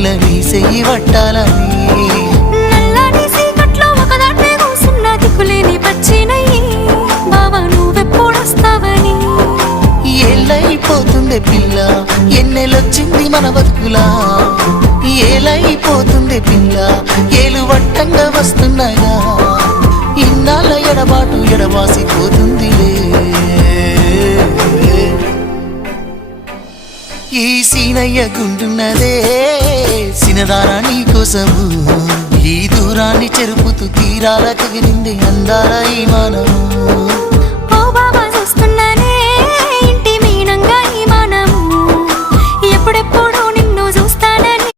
పిల్ల నీ చెయ్యి పట్టాలని నల్లని సీకట్లో ఒకదాన్నే కూసున్న దిక్కులేని పచ్చినయ్యి బావా నువ్వెప్పుడొస్తావని ఏళ్ళైపోతుంది పిల్ల ఎన్నెలొచ్చింది మన బతుకులా ఏలైపోతుంది పిల్ల ఏలు వట్టంగా వస్తున్నాగా ఇన్నాళ్ళ ఎడబాటు ఎడవాసిపోతుందిలే ఈ సీనయ్య గుంటున్నదే సినదారా నీ కోసము ఈ దూరాన్ని చెరుపుతూ తీరాల కగిరింది అందాల ఈ మానవు